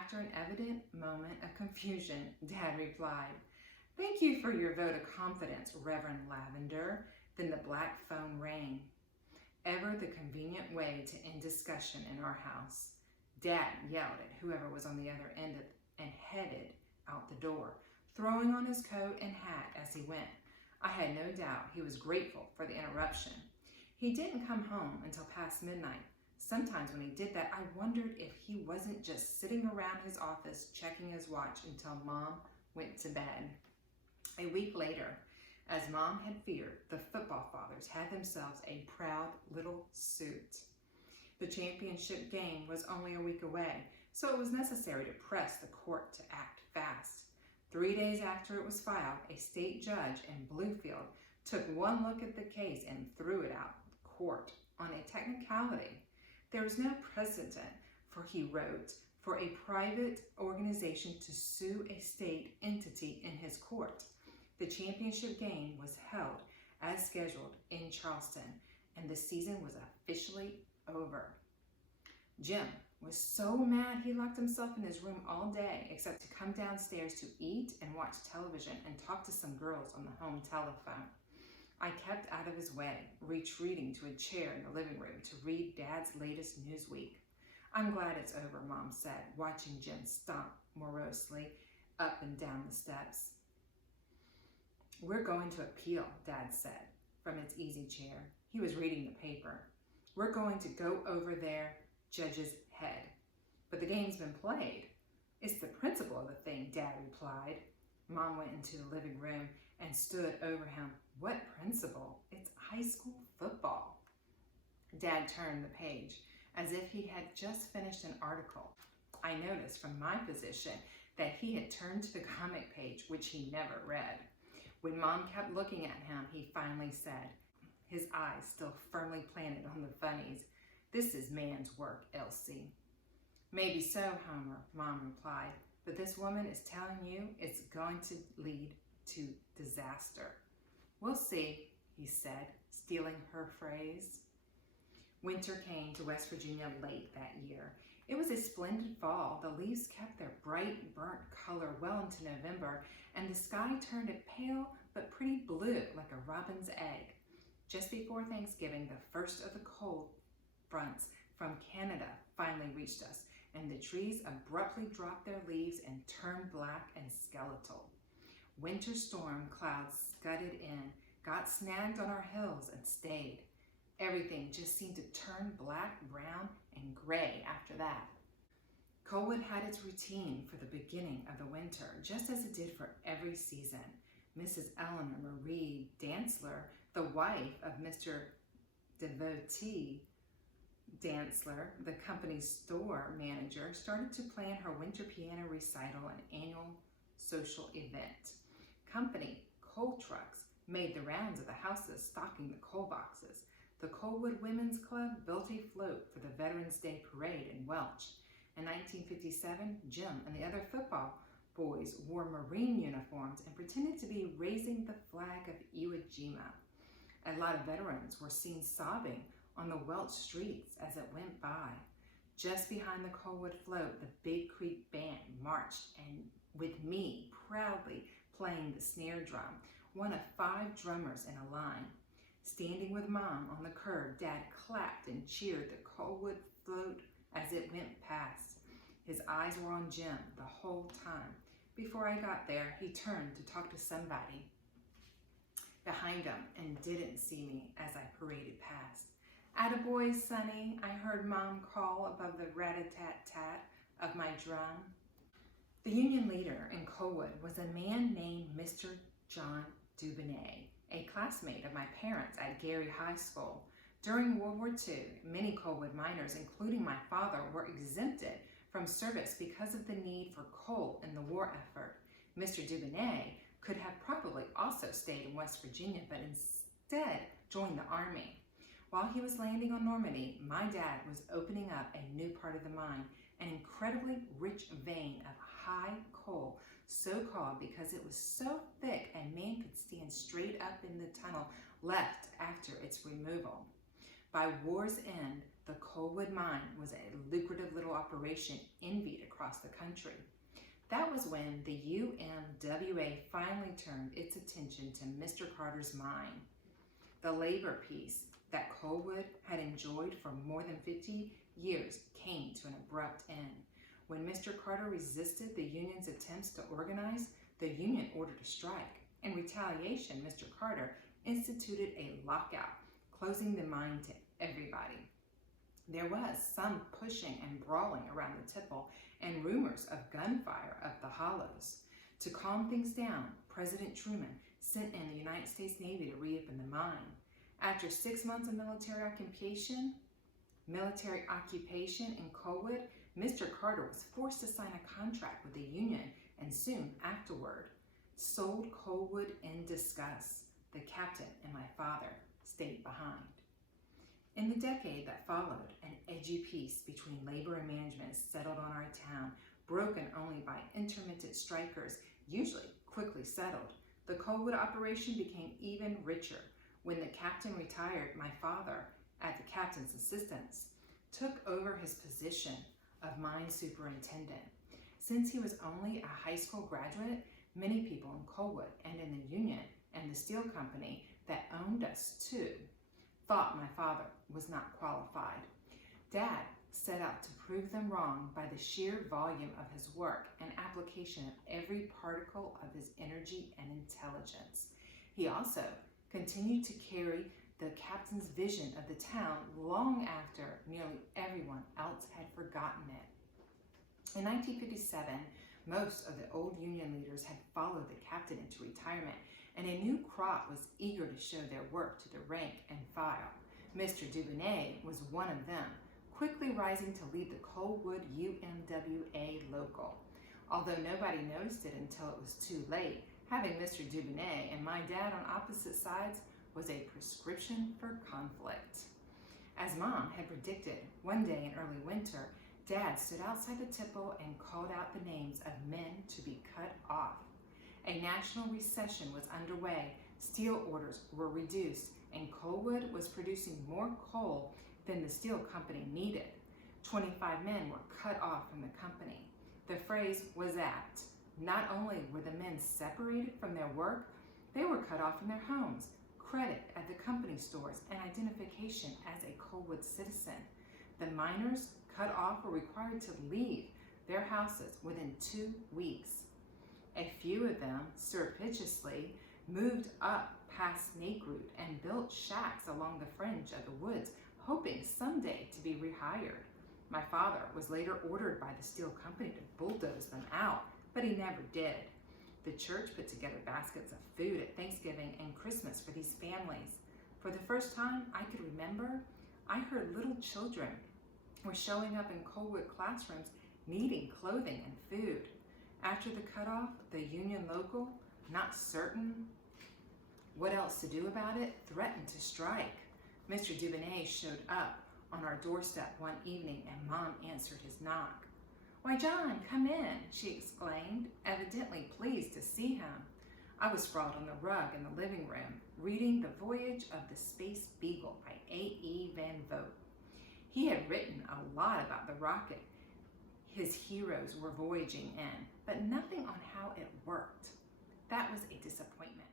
After an evident moment of confusion, Dad replied, "Thank you for your vote of confidence, Reverend Lavender." Then the black phone rang. Ever the convenient way to end discussion in our house. Dad yelled at whoever was on the other end and headed out the door, throwing on his coat and hat as he went. I had no doubt he was grateful for the interruption. He didn't come home until past midnight. Sometimes when he did that, I wondered if he wasn't just sitting around his office checking his watch until Mom went to bed. A week later, as Mom had feared, the football fathers had themselves a proud little suit. The championship game was only a week away, so it was necessary to press the court to act fast. 3 days after it was filed, a state judge in Bluefield took one look at the case and threw it out of court on a technicality. There is no precedent for, he wrote, for a private organization to sue a state entity in his court. The championship game was held as scheduled in Charleston, and the season was officially over. Jim was so mad he locked himself in his room all day except to come downstairs to eat and watch television and talk to some girls on the home telephone. I kept out of his way, retreating to a chair in the living room to read Dad's latest Newsweek. "I'm glad it's over," Mom said, watching Jim stomp morosely up and down the steps. "We're going to appeal," Dad said from his easy chair. He was reading the paper. "We're going to go over their judge's head." "But the game's been played." "It's the principle of the thing," Dad replied. Mom went into the living room and stood over him. "What principle? It's high school football." Dad turned the page as if he had just finished an article. I noticed from my position that he had turned to the comic page, which he never read. When Mom kept looking at him, he finally said, his eyes still firmly planted on the funnies, "This is man's work, Elsie." "Maybe so, Homer," Mom replied, "but this woman is telling you it's going to lead to disaster." "We'll see," he said, stealing her phrase. Winter came to West Virginia late that year. It was a splendid fall. The leaves kept their bright, burnt color well into November, and the sky turned a pale but pretty blue like a robin's egg. Just before Thanksgiving, the first of the cold fronts from Canada finally reached us, and the trees abruptly dropped their leaves and turned black and skeletal. Winter storm clouds scudded in, got snagged on our hills, and stayed. Everything just seemed to turn black, brown, and gray after that. Colwood had its routine for the beginning of the winter, just as it did for every season. Mrs. Eleanor Marie Dantzler, the wife of Mr. Devotee Dantzler, the company's store manager, started to plan her winter piano recital, an annual social event. Company coal trucks made the rounds of the houses stocking the coal boxes. The Colwood Women's Club built a float for the Veterans Day Parade in Welch. In 1957, Jim and the other football boys wore Marine uniforms and pretended to be raising the flag of Iwo Jima. A lot of veterans were seen sobbing on the Welch streets as it went by. Just behind the Colwood float, the Big Creek Band marched, and with me proudly playing the snare drum, one of 5 drummers in a line. Standing with Mom on the curb, Dad clapped and cheered the Colwood float as it went past. His eyes were on Jim the whole time. Before I got there, he turned to talk to somebody behind him and didn't see me as I paraded past. "Attaboy, Sonny," I heard Mom call above the rat-a-tat-tat of my drum. The union leader in Colwood was a man named Mr. John Dubonnet, a classmate of my parents at Gary High School. During World War II, many Colwood miners, including my father, were exempted from service because of the need for coal in the war effort. Mr. Dubonnet could have probably also stayed in West Virginia, but instead joined the Army. While he was landing on Normandy, my dad was opening up a new part of the mine, an incredibly rich vein of high coal, so called because it was so thick a man could stand straight up in the tunnel left after its removal. By war's end, The Coalwood Mine was a lucrative little operation envied across the country. That was when the UMWA finally turned its attention to Mr. Carter's mine. The labor peace that Coalwood had enjoyed for more than 50 years came to an abrupt end. When Mr. Carter resisted the union's attempts to organize, the union ordered a strike. In retaliation, Mr. Carter instituted a lockout, closing the mine to everybody. There was some pushing and brawling around the tipple and rumors of gunfire up the hollows. To calm things down, President Truman sent in the United States Navy to reopen the mine. After 6 months of military occupation in Coalwood, Mr. Carter was forced to sign a contract with the union and soon afterward sold Coalwood in disgust. The captain and my father stayed behind. In the decade that followed, an edgy peace between labor and management settled on our town, broken only by intermittent strikers, usually quickly settled. The Coalwood operation became even richer. When the captain retired, my father, at the captain's insistence, took over his position of mine superintendent. Since he was only a high school graduate, many people in Coalwood and in the union and the steel company that owned us too thought my father was not qualified. Dad set out to prove them wrong by the sheer volume of his work and application of every particle of his energy and intelligence. He also continued to carry the captain's vision of the town long after nearly everyone else had forgotten it. In 1957, most of the old union leaders had followed the captain into retirement, and a new crop was eager to show their work to the rank and file. Mr. Dubonnet was one of them, quickly rising to lead the Coalwood UMWA local. Although nobody noticed it until it was too late, having Mr. Dubonnet and my dad on opposite sides was a prescription for conflict. As Mom had predicted, one day in early winter, Dad stood outside the tipple and called out the names of men to be cut off. A national recession was underway, steel orders were reduced, and Coalwood was producing more coal than the steel company needed. 25 men were cut off from the company. The phrase was apt. Not only were the men separated from their work, they were cut off from their homes, credit at the company stores, and identification as a Coalwood citizen. The miners cut off were required to leave their houses within 2 weeks. A few of them surreptitiously moved up past Snake Root and built shacks along the fringe of the woods, hoping someday to be rehired. My father was later ordered by the steel company to bulldoze them out, but he never did. The church put together baskets of food at Thanksgiving and Christmas for these families. For the first time I could remember, I heard little children were showing up in Coalwood classrooms needing clothing and food. After the cutoff, the union local, not certain what else to do about it, threatened to strike. Mr. Dubonnet showed up on our doorstep one evening and Mom answered his knock. "Why, John, come in," she exclaimed, evidently pleased to see him. I was sprawled on the rug in the living room, reading The Voyage of the Space Beagle by A.E. Van Vogt. He had written a lot about the rocket his heroes were voyaging in, but nothing on how it worked. That was a disappointment.